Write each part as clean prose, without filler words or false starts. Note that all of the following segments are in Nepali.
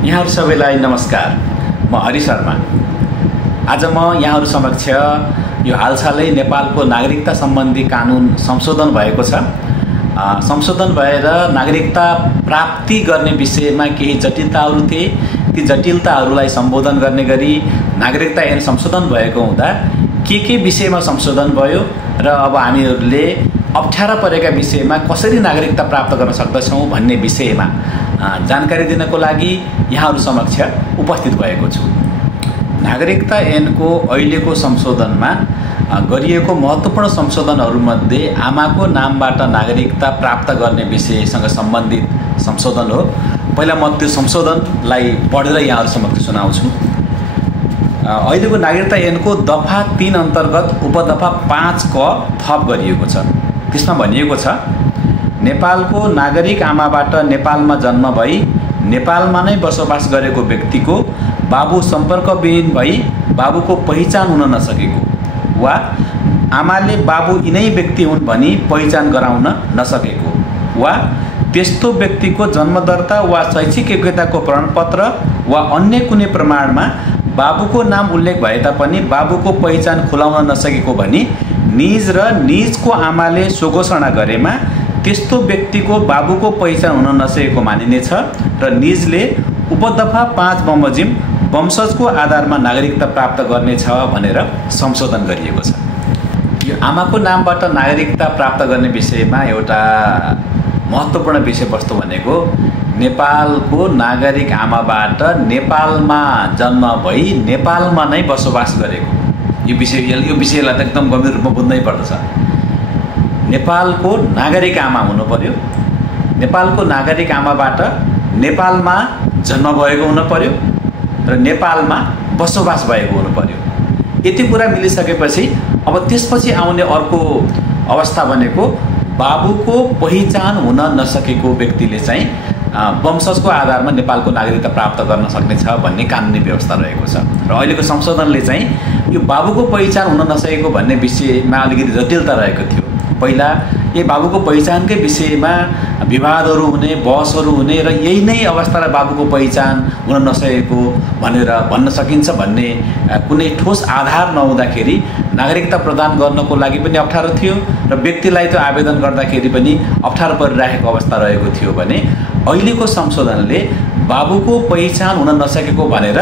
यहाँहरु सबैलाई नमस्कार। म हरि शर्मा। आज म यहाँहरु समक्ष यो हालसालै नेपालको नागरिकता सम्बन्धी कानुन संशोधन भएको छ। संशोधन भएर नागरिकता प्राप्ति गर्ने विषयमा केही जटिलताहरू थिए। ती जटिलताहरूलाई सम्बोधन गर्ने गरी नागरिकता ऐन संशोधन भएको हुँदा के विषयमा संशोधन भयो र अब हामीहरूले अप्ठ्यारा परेका विषयमा कसरी नागरिकता प्राप्त गर्न सक्दछौँ भन्ने विषयमा जानकारी दिनको लागि यहाँहरु समक्ष उपस्थित भएको छु। नागरिकता ऐनको अहिलेको संशोधनमा गरिएको महत्त्वपूर्ण संशोधनहरूमध्ये आमाको नामबाट नागरिकता प्राप्त गर्ने विषयसँग सम्बन्धित संशोधन हो। पहिला म त्यो संशोधनलाई पढेर यहाँहरु समक्ष सुनाउँछु। अहिलेको नागरिकता ऐनको दफा 3 अन्तर्गत उपदफा 5 क थप गरिएको छ। त्यसमा भनिएको छ, नेपालको नागरिक आमाबाट नेपालमा जन्म भई नेपालमा नै बसोबास गरेको व्यक्तिको बाबु सम्पर्कविहीन भई बाबुको पहिचान हुन नसकेको वा आमाले बाबु यिनै व्यक्ति हुन् भनी पहिचान गराउन नसकेको वा त्यस्तो व्यक्तिको जन्मदर्ता वा शैक्षिक योग्यताको प्रमाणपत्र वा अन्य कुनै प्रमाणमा बाबुको नाम उल्लेख भए तापनि बाबुको पहिचान खुलाउन नसकेको भनी निज र निजको आमाले स्वघोषणा गरेमा त्यस्तो व्यक्तिको बाबुको पहिचान हुन नसकेको मानिनेछ र निजले उपदफा 5 बमोजिम वंशजको आधारमा नागरिकता प्राप्त गर्नेछ भनेर संशोधन गरिएको छ। यो आमाको नामबाट नागरिकता प्राप्त गर्ने विषयमा एउटा महत्त्वपूर्ण विषयवस्तु भनेको नेपालको नागरिक आमाबाट नेपालमा जन्म भई नेपालमा नै बसोबास गरेको यो विषयलाई त एकदम गम्भीर रूपमा बुझ्नै पर्दछ। नेपालको नागरिक आमा हुनु पर्यो, नेपालको नागरिक आमाबाट नेपालमा जन्म भएको हुनु पर्यो र नेपालमा बसोबास भएको हुनु पर्यो। यति कुरा मिलिसकेपछि अब त्यसपछि आउने अर्को अवस्था भनेको बाबुको पहिचान हुन नसकेको व्यक्तिले चाहिँ वंशजको आधारमा नेपालको नागरिकता प्राप्त गर्न सक्नेछ भन्ने कानुनी व्यवस्था रहेको छ। र अहिलेको संशोधनले चाहिँ यो बाबुको पहिचान हुन नसकेको भन्ने विषयमा अलिकति जटिलता रहेको थियो। पहिला यो बाबुको पहिचानकै विषयमा विवादहरू हुने, बहसहरू हुने र यही नै अवस्थालाई बाबुको पहिचान हुन नसकेको भनेर भन्न सकिन्छ भन्ने कुनै ठोस आधार नहुँदाखेरि नागरिकता प्रदान गर्नको लागि पनि अप्ठ्यारो थियो र व्यक्तिलाई त्यो आवेदन गर्दाखेरि पनि अप्ठ्यारो परिरहेको अवस्था रहेको थियो भने अहिलेको संशोधनले बाबुको पहिचान हुन नसकेको भनेर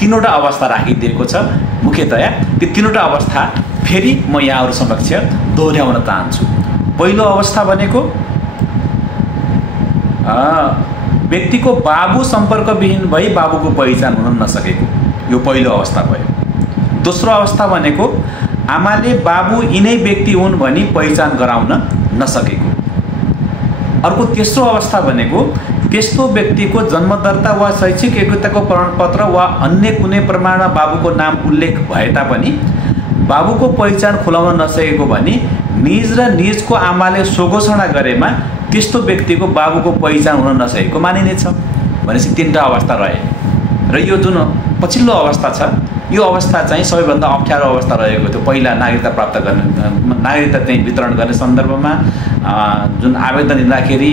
3वटा अवस्था राखिदिएको छ। मुख्यतया ती 3वटा अवस्था फेरि म यहाँहरु समक्ष दोहोर्याउन चाहन्छु। पहिलो अवस्था भनेको व्यक्तिको बाबु सम्पर्कविहीन भई बाबुको पहिचान हुन नसकेको, यो पहिलो अवस्था भयो। दोस्रो अवस्था भनेको आमाले बाबु यिनै व्यक्ति हुन् भनी पहिचान गराउन नसकेको। अर्को तेस्रो अवस्था भनेको त्यस्तो व्यक्तिको जन्मदर्ता वा शैक्षिक योग्यताको प्रमाणपत्र वा अन्य कुनै प्रमाणमा बाबुको नाम उल्लेख भए तापनि बाबुको पहिचान खुलाउन नसकेको भनी निज र निजको आमाले स्वघोषणा गरेमा त्यस्तो व्यक्तिको बाबुको पहिचान हुन नसकेको मानिनेछ। भनेपछि 3वटा अवस्था रहे र यो जुन पछिल्लो अवस्था छ यो अवस्था चाहिँ सबैभन्दा अप्ठ्यारो अवस्था रहेको थियो। पहिला नागरिकता प्राप्त गर्ने नागरिकता चाहिँ वितरण गर्ने सन्दर्भमा जुन आवेदन दिँदाखेरि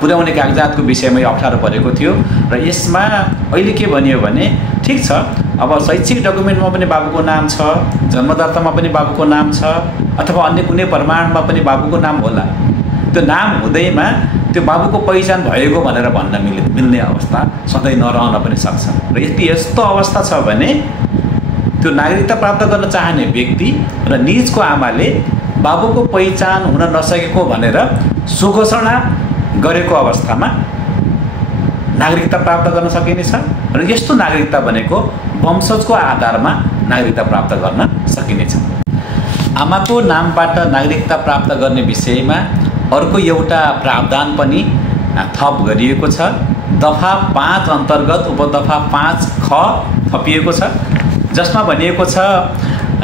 पुर्याउने कागजातको विषयमै अप्ठ्यारो परेको थियो र यसमा अहिले के भनियो भने ठिक छ, अब शैक्षिक डकुमेन्टमा पनि बाबुको नाम छ, जन्मदर्तामा पनि बाबुको नाम छ अथवा अन्य कुनै प्रमाणमा पनि बाबुको नाम होला। त्यो नाम हुँदैमा त्यो बाबुको पहिचान भएको भनेर भन्न मिल्ने अवस्था सधैँ नरहन पनि सक्छ। र यस्तो अवस्था छ भने त्यो नागरिकता प्राप्त गर्न चाहने व्यक्ति र निजको आमाले बाबुको पहिचान हुन नसकेको भनेर स्वघोषणा गरेको अवस्थामा नागरिकता प्राप्त गर्न सकिनेछ र यस्तो नागरिकता भनेको वंशजको आधारमा नागरिकता प्राप्त गर्न सकिनेछ। आमाको नामबाट नागरिकता प्राप्त गर्ने विषयमा अर्को एउटा प्रावधान पनि थप गरिएको छ। दफा 5 अन्तर्गत उपदफा 5 ख थपिएको छ, जसमा भनिएको छ,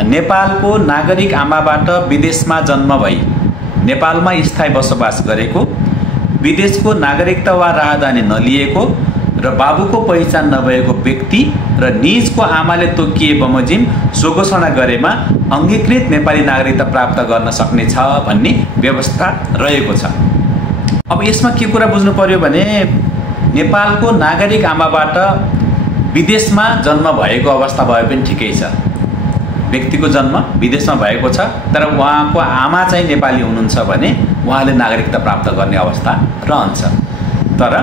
नेपालको नागरिक आमाबाट विदेशमा जन्म भई नेपालमा स्थायी बसोबास गरेको, विदेशको नागरिकता वा राहदानी नलिएको र बाबुको पहिचान नभएको व्यक्ति र निजको आमाले तोकिए बमोजिम स्वघोषणा गरेमा अङ्गीकृत नेपाली नागरिकता प्राप्त गर्न सक्नेछ भन्ने व्यवस्था रहेको छ। अब यसमा के कुरा बुझ्नु पर्यो भने नेपालको नागरिक आमाबाट विदेशमा जन्म भएको अवस्था भए पनि ठिकै छ। व्यक्तिको जन्म विदेशमा भएको छ तर उहाँको आमा चाहिँ नेपाली हुनुहुन्छ भने उहाँले नागरिकता प्राप्त गर्ने अवस्था रहन्छ। तर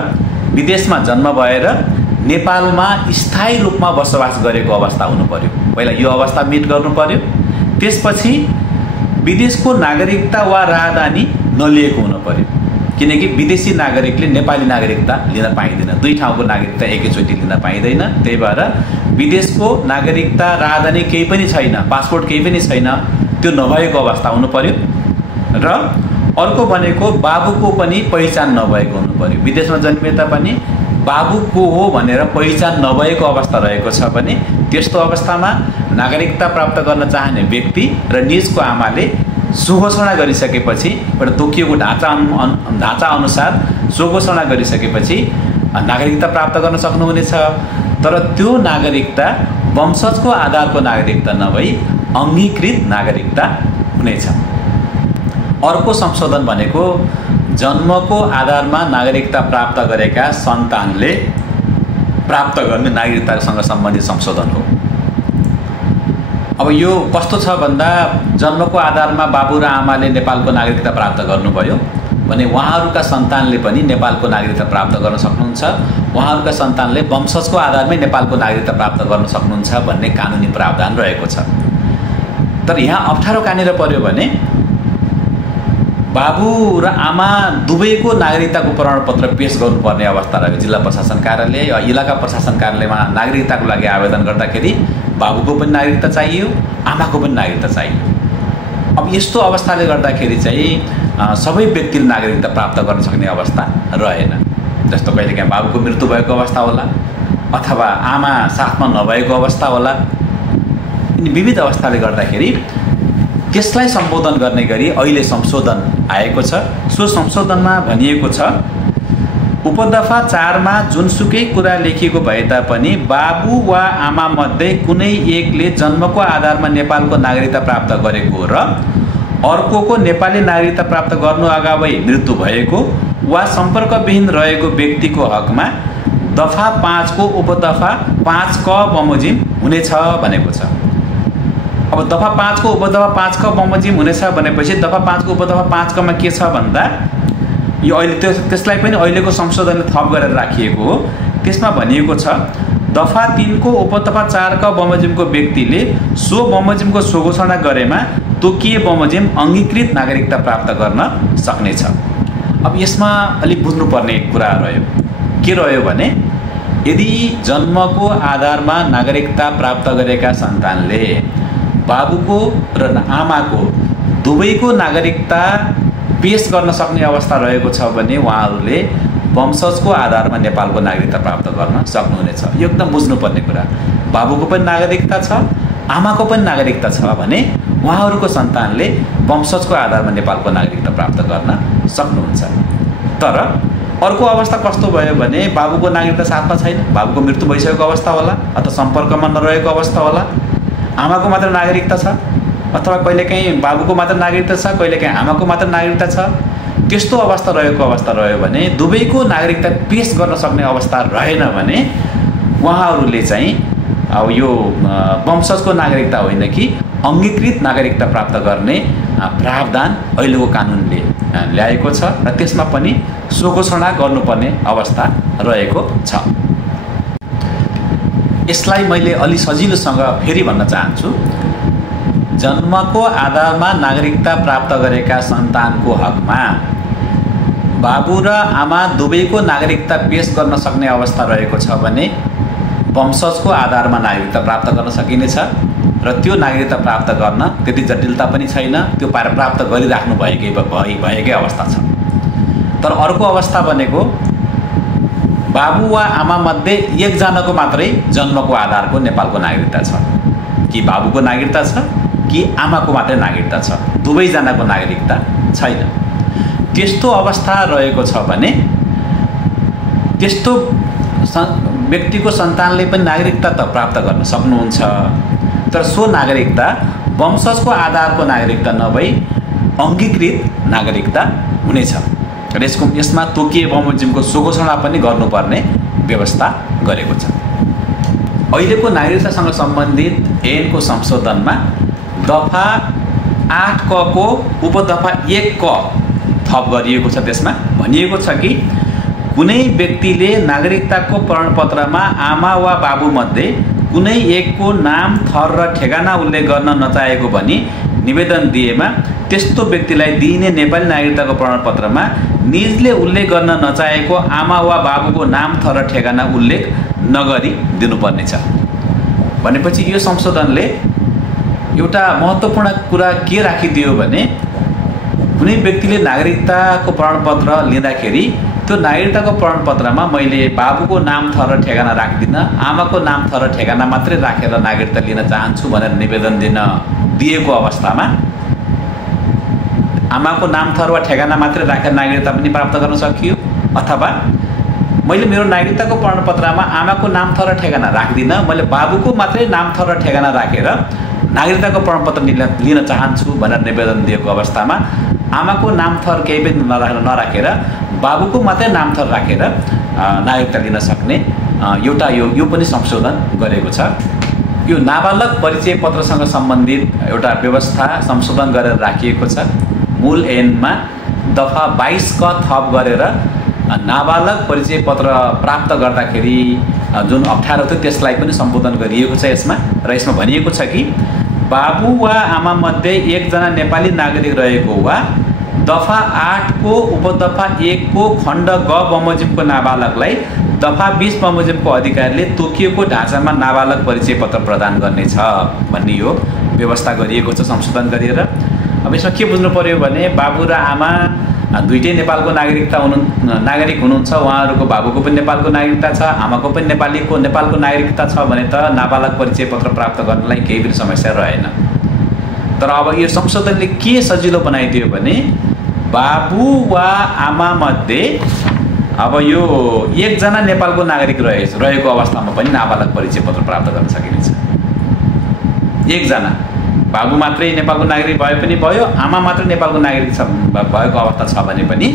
विदेशमा जन्म भएर नेपालमा स्थायी रूपमा बसोबास गरेको अवस्था हुनु पर्यो। पहिला यो अवस्था मिट गर्नु पर्यो। त्यसपछि विदेशको नागरिकता वा राजधानी नलिएको हुनु पर्यो, किनकि विदेशी नागरिकले नेपाली नागरिकता लिन पाइँदैन। दुई ठाउँको नागरिकता एकैचोटि लिन पाइँदैन। त्यही भएर विदेशको नागरिकता राजधानी केही पनि छैन, पासपोर्ट केही पनि छैन, त्यो नभएको अवस्था हुनु पर्यो। र अर्को भनेको बाबुको पनि पहिचान नभएको हुनु पर्यो। विदेशमा जन्मिए तापनि बाबु को हो भनेर पहिचान नभएको अवस्था रहेको छ भने त्यस्तो अवस्थामा नागरिकता प्राप्त गर्न चाहने व्यक्ति र निजको आमाले सुघोषणा गरिसकेपछि एउटा तोकिएको ढाँचा अनुसार सुघोषणा गरिसकेपछि नागरिकता प्राप्त गर्न सक्नुहुनेछ। तर त्यो नागरिकता वंशजको आधारको नागरिकता नभई अङ्गीकृत नागरिकता हुनेछ। अर्को संशोधन भनेको जन्मको आधारमा नागरिकता प्राप्त गरेका सन्तानले प्राप्त गर्ने नागरिकतासँग सम्बन्धित संशोधन हो। अब यो कस्तो छ भन्दा जन्मको आधारमा बाबु र आमाले नेपालको नागरिकता प्राप्त गर्नुभयो भने उहाँहरूका सन्तानले पनि नेपालको नागरिकता प्राप्त गर्न सक्नुहुन्छ। उहाँहरूका सन्तानले वंशजको आधारमै नेपालको नागरिकता प्राप्त गर्न सक्नुहुन्छ भन्ने कानुनी प्रावधान रहेको छ। तर यहाँ अप्ठ्यारो कहाँनिर पर्यो भने बाबु र आमा दुवैको नागरिकताको प्रमाणपत्र पेश गर्नुपर्ने अवस्था रह्यो। जिल्ला प्रशासन कार्यालय या इलाका प्रशासन कार्यालयमा नागरिकताको लागि आवेदन गर्दाखेरि बाबुको पनि नागरिकता चाहियो, आमाको पनि नागरिकता चाहियो। अब यस्तो अवस्थाले गर्दाखेरि चाहिँ सबै व्यक्तिले नागरिकता प्राप्त गर्न सक्ने अवस्था रहेन। जस्तो कहिलेकाहीँ बाबुको मृत्यु भएको अवस्था होला अथवा आमा साथमा नभएको अवस्था होला। यिनी विविध अवस्थाले गर्दाखेरि त्यसलाई सम्बोधन गर्ने गरी अहिले संशोधन आएको छ। सो संशोधनमा भनिएको छ उपदफा 4 मा जुनसुकै कुरा लेखिएको भए तापनि बाबु वा आमा मध्ये कुनै एकले जन्मको आधारमा नेपालको नागरिकता प्राप्त गरेको र अर्कोको नेपाली नागरिकता प्राप्त गर्नु अगावै मृत्यु भएको वा सम्पर्कविहीन रहेको व्यक्तिको हकमा दफा 5 को उपदफा 5 क बमोजिम हुनेछ भनेको छ। अब दफा 5 को उपदफा 5 क बमोजिम हुनेछ भनेपछि दफा 5 को उपदफा 5 क मा के छ भन्दा यो अहिले त्यसलाई पनि अहिलेको संशोधनले थप गरेर राखिएको हो। त्यसमा भनिएको छ दफा 3 को उपदफा 4 क बमोजिमको व्यक्तिले सो बमोजिमको सुघोषणा गरेमा तोकिए बमोजिम अङ्गीकृत नागरिकता प्राप्त गर्न सक्नेछ। अब यसमा अलिक बुझ्नुपर्ने कुरा रह्यो। के रह्यो भने यदि जन्मको आधारमा नागरिकता प्राप्त गरेका सन्तानले बाबुको र आमाको दुवैको नागरिकता पेश गर्न सक्ने अवस्था रहेको छ भने उहाँहरूले वंशजको आधारमा नेपालको नागरिकता प्राप्त गर्न सक्नुहुनेछ। यो एकदम बुझ्नुपर्ने कुरा। बाबुको पनि नागरिकता छ, आमाको पनि नागरिकता छ भने उहाँहरूको सन्तानले वंशजको आधारमा नेपालको नागरिकता प्राप्त गर्न सक्नुहुन्छ। तर अर्को अवस्था कस्तो भयो भने बाबुको नागरिकता साथमा छैन, बाबुको मृत्यु भइसकेको अवस्था होला अथवा सम्पर्कमा नरहेको अवस्था होला, आमाको मात्र नागरिकता छ अथवा कहिलेकाहीँ बाबुको मात्र नागरिकता छ, कहिलेकाहीँ आमाको मात्र नागरिकता छ। त्यस्तो अवस्था रह्यो भने दुवैको नागरिकता पेश गर्न सक्ने अवस्था रहेन भने उहाँहरूले चाहिँ अब यो वंशजको नागरिकता होइन कि अङ्गीकृत नागरिकता प्राप्त गर्ने प्रावधान अहिलेको कानुनले ल्याएको छ र त्यसमा पनि सुघोषणा गर्नुपर्ने अवस्था रहेको छ। यसलाई मैले अलि सजिलोसँग फेरि भन्न चाहन्छु। जन्मको आधारमा नागरिकता प्राप्त गरेका सन्तानको हकमा बाबु र आमा दुवैको नागरिकता पेश गर्न सक्ने अवस्था रहेको छ भने वंशजको आधारमा नागरिकता प्राप्त गर्न सकिनेछ र त्यो नागरिकता प्राप्त गर्न त्यति जटिलता पनि छैन। त्यो प्राप्त गरिराख्नु भएकै अवस्था छ। तर अर्को अवस्था भनेको बाबु वा आमा मध्ये एकजनाको मात्रै जन्मको आधारको नेपालको नागरिकता छ, कि बाबुको नागरिकता छ कि आमाको मात्रै नागरिकता छ, दुवैजनाको नागरिकता छैन। त्यस्तो अवस्था रहेको छ भने त्यस्तो व्यक्तिको सन्तानले पनि नागरिकता त प्राप्त गर्न सक्नुहुन्छ। तर सो नागरिकता वंशजको आधारको नागरिकता नभई अङ्गीकृत नागरिकता हुनेछ। र यसमा तोकिए बमोजिमको सुघोषणा पनि गर्नुपर्ने व्यवस्था गरेको छ। अहिलेको नागरिकतासँग सम्बन्धित ऐनको संशोधनमा दफा 8 क को उपदफा 1 क थप गरिएको छ। त्यसमा भनिएको छ कि कुनै व्यक्तिले नागरिकताको प्रमाणपत्रमा आमा वा बाबु मध्ये कुनै एकको नाम, थर र ठेगाना उल्लेख गर्न नचाहेको भनी निवेदन दिएमा त्यस्तो व्यक्तिलाई दिइने नेपाली नागरिकताको प्रमाणपत्रमा निजले उल्लेख गर्न नचाहेको आमा वा बाबुको नाम, थर र ठेगाना उल्लेख नगरी दिनुपर्नेछ। भनेपछि यो संशोधनले एउटा महत्त्वपूर्ण कुरा के राखिदियो भने कुनै व्यक्तिले नागरिकताको प्रमाणपत्र लिँदाखेरि त्यो नागरिकताको प्रमाणपत्रमा मैले बाबुको नाम, थर र ठेगाना राख्दिनँ, आमाको नाम, थर र ठेगाना मात्रै राखेर नागरिकता लिन चाहन्छु भनेर निवेदन दिएको अवस्थामा आमाको नाम, थर वा ठेगाना मात्रै राखेर नागरिकता पनि प्राप्त गर्न सकियो। अथवा मैले मेरो नागरिकताको प्रमाणपत्रमा आमाको नाम, थर र ठेगाना राख्दिनँ, मैले बाबुको मात्रै नाम, थर र ठेगाना राखेर नागरिकताको प्रमाणपत्र लिन चाहन्छु भनेर निवेदन दिएको अवस्थामा आमाको नाम, थर केही पनि नराखेर बाबुको मात्रै नाम, थर राखेर नागरिकता लिन सक्ने एउटा यो पनि संशोधन गरेको छ। यो नाबालक परिचय पत्रसँग सम्बन्धित एउटा व्यवस्था संशोधन गरेर राखिएको छ। मूल ऐनमा दफा 22 क थप गरेर नाबालक परिचय पत्र प्राप्त गर्दाखेरि जुन अप्ठ्यारो थियो त्यसलाई पनि सम्बोधन गरिएको छ यसमा। र यसमा भनिएको छ कि बाबु वा आमा मध्ये एकजना नेपाली नागरिक रहेको वा दफा 8 को उपदफा 1 को खण्ड ग बमोजिमको नाबालकलाई दफा 20 बमोजिमको अधिकारीले तोकिएको ढाँचामा नाबालक परिचय पत्र प्रदान गर्नेछ भन्ने यो व्यवस्था गरिएको छ संशोधन गरिएर। अब यसमा के बुझ्नु पर्यो भने बाबु र आमा दुईटै नेपालको नागरिक हुनुहुन्छ, उहाँहरूको बाबुको पनि नेपालको नागरिकता छ, आमाको पनि नेपालको नागरिकता छ भने त नाबालक परिचय पत्र प्राप्त गर्नलाई केही पनि समस्या रहेन। तर अब यो संशोधनले के सजिलो बनाइदियो भने बाबु वा आमा मध्ये अब यो एकजना नेपालको नागरिक रहेको अवस्थामा पनि नाबालक परिचय पत्र प्राप्त गर्न सकिनेछ। एकजना बाबु मात्रै नेपालको नागरिक भए पनि भयो, आमा मात्रै नेपालको नागरिक भएको अवस्था छ भने पनि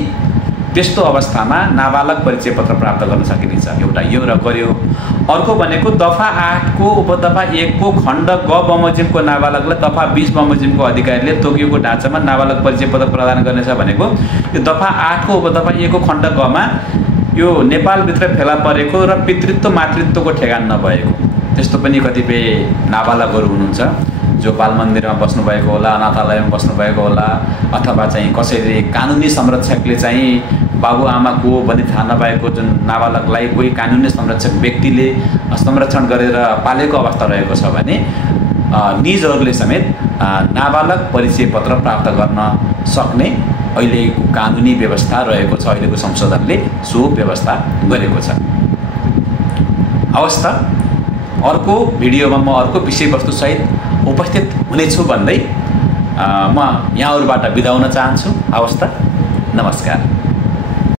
त्यस्तो अवस्थामा नाबालक परिचय पत्र प्राप्त गर्न सकिनेछ। एउटा यो र गर्यो। अर्को भनेको दफा 8 को उपदफा 1 को खण्ड ग बमोजिमको नाबालकलाई दफा 20 बमोजिमको अधिकारीले तोकिएको ढाँचामा नाबालक परिचय पत्र प्रदान गर्नेछ भनेको यो दफा 8 को उपदफा 1 को खण्ड ग मा यो नेपालभित्र फेला परेको र पितृत्व मातृत्वको ठेगान नभएको त्यस्तो पनि कतिपय नाबालकहरू हुनुहुन्छ जो बाल मन्दिरमा बस्नुभएको होला, अनाथालयमा बस्नुभएको होला, अथवा चाहिँ कसैले कानुनी संरक्षकले चाहिँ बाबुआमाको पनि थाहा नपाएको जुन नाबालकलाई कोही कानुनी संरक्षक व्यक्तिले संरक्षण गरेर पालेको अवस्था रहेको छ भने निजहरूले समेत नाबालक परिचय पत्र प्राप्त गर्न सक्ने अहिलेको कानुनी व्यवस्था रहेको छ। अहिलेको संशोधनले सो व्यवस्था गरेको छ। अवस्था अर्को भिडियोमा म अर्को विषयवस्तुसहित उपस्थित हुनेछु भन्दै म यहाँहरूबाट बिदा हुन चाहन्छु। अवस्था नमस्कार।